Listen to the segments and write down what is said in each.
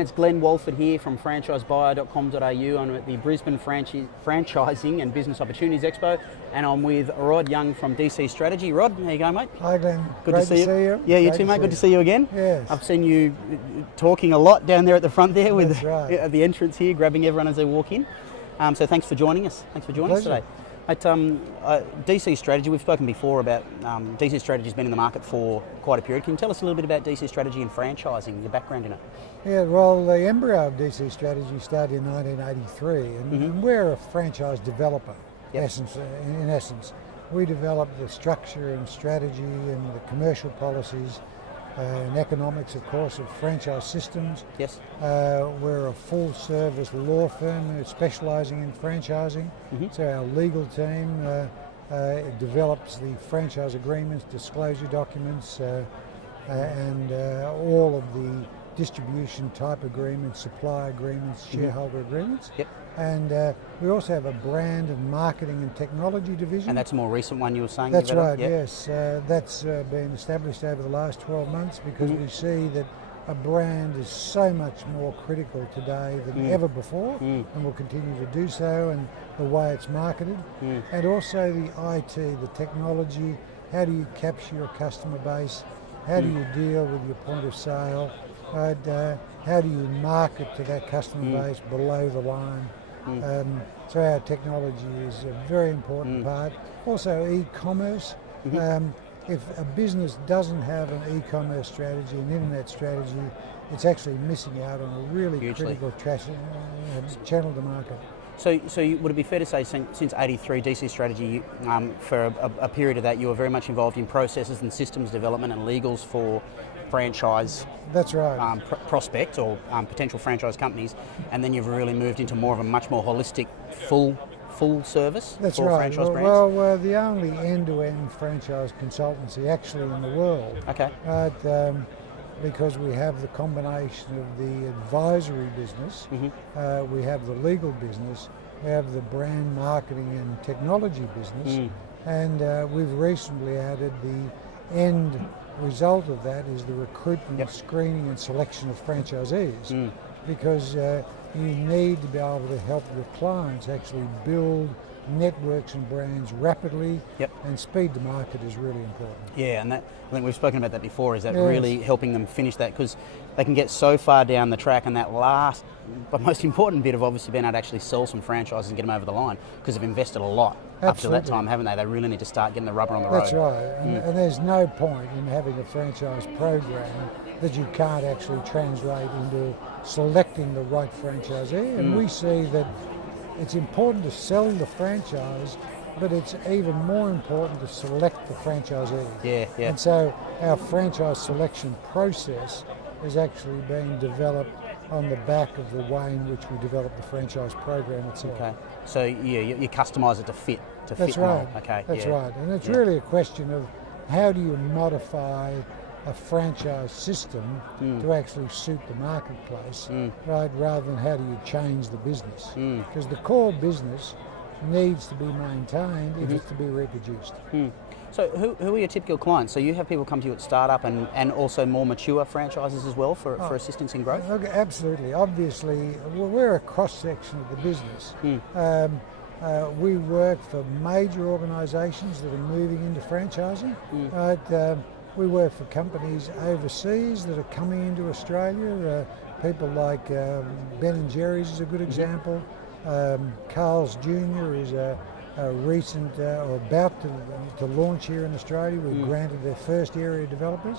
It's Glenn Walford here from franchisebuyer.com.au. I'm at the Brisbane Franchising and Business Opportunities Expo, and I'm with Rod Young from DC Strategy. Rod, how you going, mate? Hi, Glenn. Good Great to see you. Yeah, you too, mate. Good to see you again. Yes. I've seen you talking a lot down there at the front there with right. at the entrance here, grabbing everyone as they walk in. So thanks for joining us. Thanks for joining us today. At DC Strategy, we've spoken before about DC Strategy's been in the market for quite a period. Can you tell us a little bit about DC Strategy and franchising, your background in it? Yeah, well, the embryo of DC Strategy started in 1983, and we're a franchise developer. Yep. In essence, we develop the structure and strategy and the commercial policies and economics, of course, of franchise systems. Yes. We're a full-service law firm specialising in franchising. So our legal team develops the franchise agreements, disclosure documents, and all of the distribution type agreements, supply agreements, shareholder agreements. Yep. And we also have a brand and marketing and technology division. And that's a more recent one you were saying? That's right, yep. Yes. That's been established over the last 12 months because we see that a brand is so much more critical today than ever before, and will continue to do so, and the way it's marketed. And also the IT, the technology, how do you capture your customer base, how do you deal with your point of sale, how do you market to that customer base below the line. So our technology is a very important part. Also e-commerce. If a business doesn't have an e-commerce strategy, an internet strategy, it's actually missing out on a really critical channel to market. So would it be fair to say since 83 DC Strategy, for a period of that, you were very much involved in processes and systems development and legals for franchise That's right. Prospects or potential franchise companies, and then you've really moved into more of a much more holistic, full service That's for right. franchise brands? Well, we're the only end-to-end franchise consultancy actually in the world. Okay. Because we have the combination of the advisory business, we have the legal business, we have the brand marketing and technology business, and we've recently added the end result of that is the recruitment, screening and selection of franchisees, because you need to be able to help your clients actually build networks and brands rapidly, and speed to market is really important. Yeah, and that, I think we've spoken about that before, is that really helping them finish that, because they can get so far down the track, and that last, but most important bit of obviously being able to actually sell some franchises and get them over the line, because they've invested a lot up to that time, haven't they? They really need to start getting the rubber on the road. That's right, and there's no point in having a franchise program that you can't actually translate into selecting the right franchisee, and we see that it's important to sell the franchise, but it's even more important to select the franchisee. Yeah. And so our franchise selection process is actually being developed on the back of the way in which we develop the franchise program itself. Okay. So you customise it to fit. That's right. Okay. That's right. And it's really a question of how do you modify a franchise system to actually suit the marketplace, right? Rather than how do you change the business? Because the core business needs to be maintained if it's to be reproduced. So who are your typical clients? So you have people come to you at startup and also more mature franchises as well for assistance in growth? Okay, absolutely. Obviously, we're a cross-section of the business. We work for major organisations that are moving into franchising. We work for companies overseas that are coming into Australia. People like Ben & Jerry's is a good example. Carl's Jr. is a recent or about to launch here in Australia. We've granted their first area developers.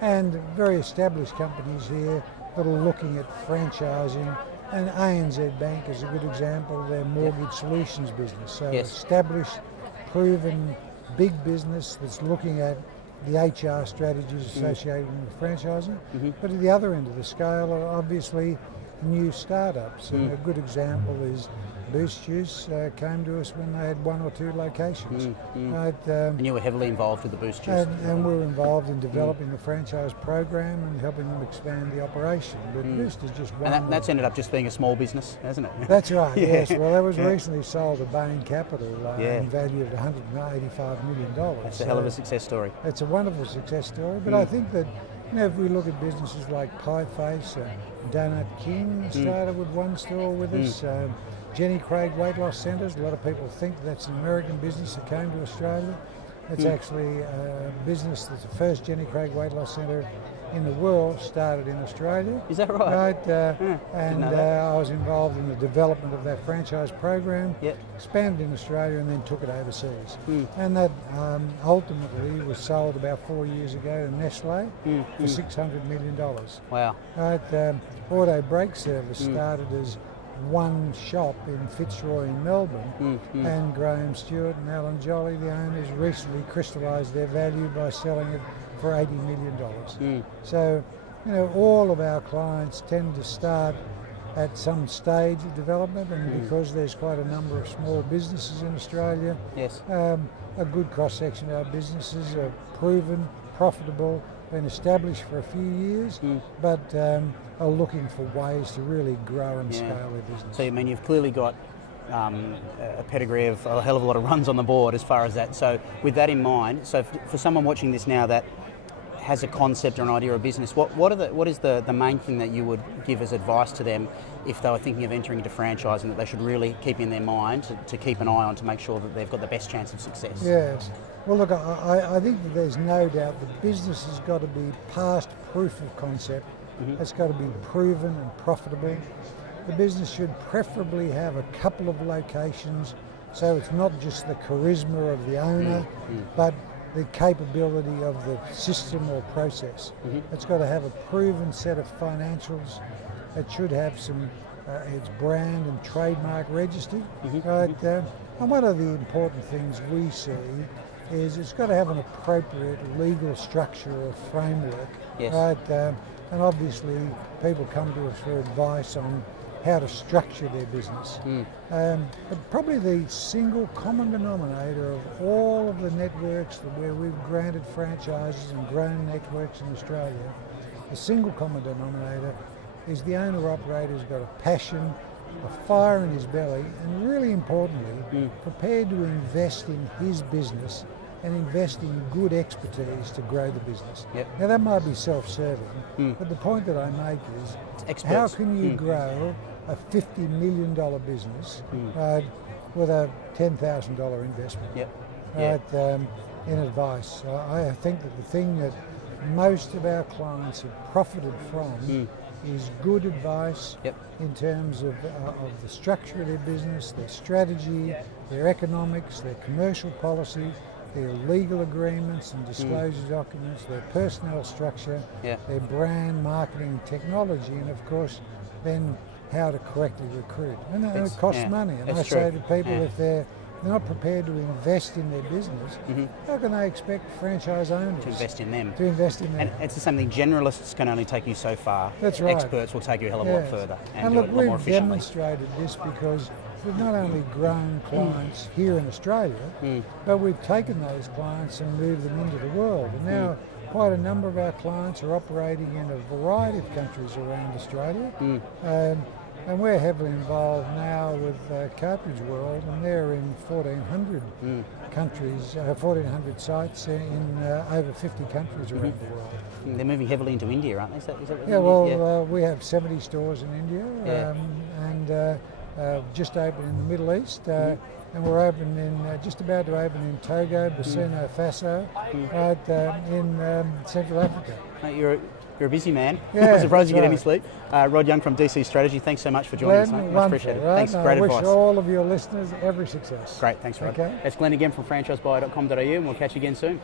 And very established companies here that are looking at franchising. And ANZ Bank is a good example of their mortgage solutions business. So established, proven, big business that's looking at the HR strategies associated with franchising. But at the other end of the scale are obviously new startups. And a good example is Boost Juice came to us when they had 1 or 2 locations. And you were heavily involved with the Boost Juice. And we were involved in developing the franchise program and helping them expand the operation. But Boost is just one. And that's ended up just being a small business, hasn't it? That's right, yes. Well, that was recently sold to Bain Capital and valued at $185 million. That's a hell of a success story. It's a wonderful success story, but I think that if we look at businesses like Pie Face, Donut King started with one store with us. Jenny Craig Weight Loss Centres, a lot of people think that's an American business that came to Australia. It's actually a business that's the first Jenny Craig Weight Loss Centre in the world started in Australia. Is that right? And I was involved in the development of that franchise program, expanded in Australia and then took it overseas. And that ultimately was sold about 4 years ago to Nestle for $600 million. Wow. Auto Brake Service started as one shop in Fitzroy in Melbourne, and Graham Stewart and Alan Jolly, the owners, recently crystallised their value by selling it for $80 million. So, all of our clients tend to start at some stage of development, and because there's quite a number of small businesses in Australia, a good cross-section of our businesses are proven, profitable, been established for a few years, but are looking for ways to really grow and scale their business. So, I mean, you've clearly got a pedigree of a hell of a lot of runs on the board as far as that. So, with that in mind, so for someone watching this now that has a concept or an idea or a business, what is the main thing that you would give as advice to them if they were thinking of entering into franchising that they should really keep in their mind to keep an eye on to make sure that they've got the best chance of success? Yes. Well, look, I think that there's no doubt the business has got to be past proof of concept. It's got to be proven and profitable. The business should preferably have a couple of locations, so it's not just the charisma of the owner, but the capability of the system or process. It's got to have a proven set of financials. It should have some its brand and trademark registered. And one of the important things we see is it's got to have an appropriate legal structure or framework. And obviously people come to us for advice on how to structure their business. But probably the single common denominator of all of the networks where we've granted franchises and grown networks in Australia, the single common denominator is the owner-operator's got a passion, a fire in his belly, and really importantly, prepared to invest in his business and invest in good expertise to grow the business. Now that might be self-serving, but the point that I make is how can you grow a $50 million business with a $10,000 investment in advice? I think that the thing that most of our clients have profited from is good advice in terms of the structure of their business, their strategy, their economics, their commercial policy, their legal agreements and disclosure documents, their personnel structure, their brand, marketing and technology, and of course then how to correctly recruit. And it costs money. And I say to people, if they're not prepared to invest in their business, how can they expect franchise owners to invest in them? And it's something generalists can only take you so far. That's right. Experts will take you a hell of a lot further and look, do it a lot more we've efficiently. demonstrated this because we've not only grown clients here in Australia, but we've taken those clients and moved them into the world. And now quite a number of our clients are operating in a variety of countries around Australia. And we're heavily involved now with Cartridge World, and they're in 1,400 countries, 1,400 sites in over 50 countries around the world. They're moving heavily into India, aren't they? Is that We have 70 stores in India, and just opened in the Middle East, and we're open in just about to open in Togo, Burkina Faso, in Central Africa. Mate, you're a busy man. I'm surprised you get any sleep. Rod Young from DC Strategy, thanks so much for joining us, mate. Much appreciated. Thanks, great advice. I wish all of your listeners every success. Great, thanks, Rod. It's Glenn again from franchisebuyer.com.au, and we'll catch you again soon.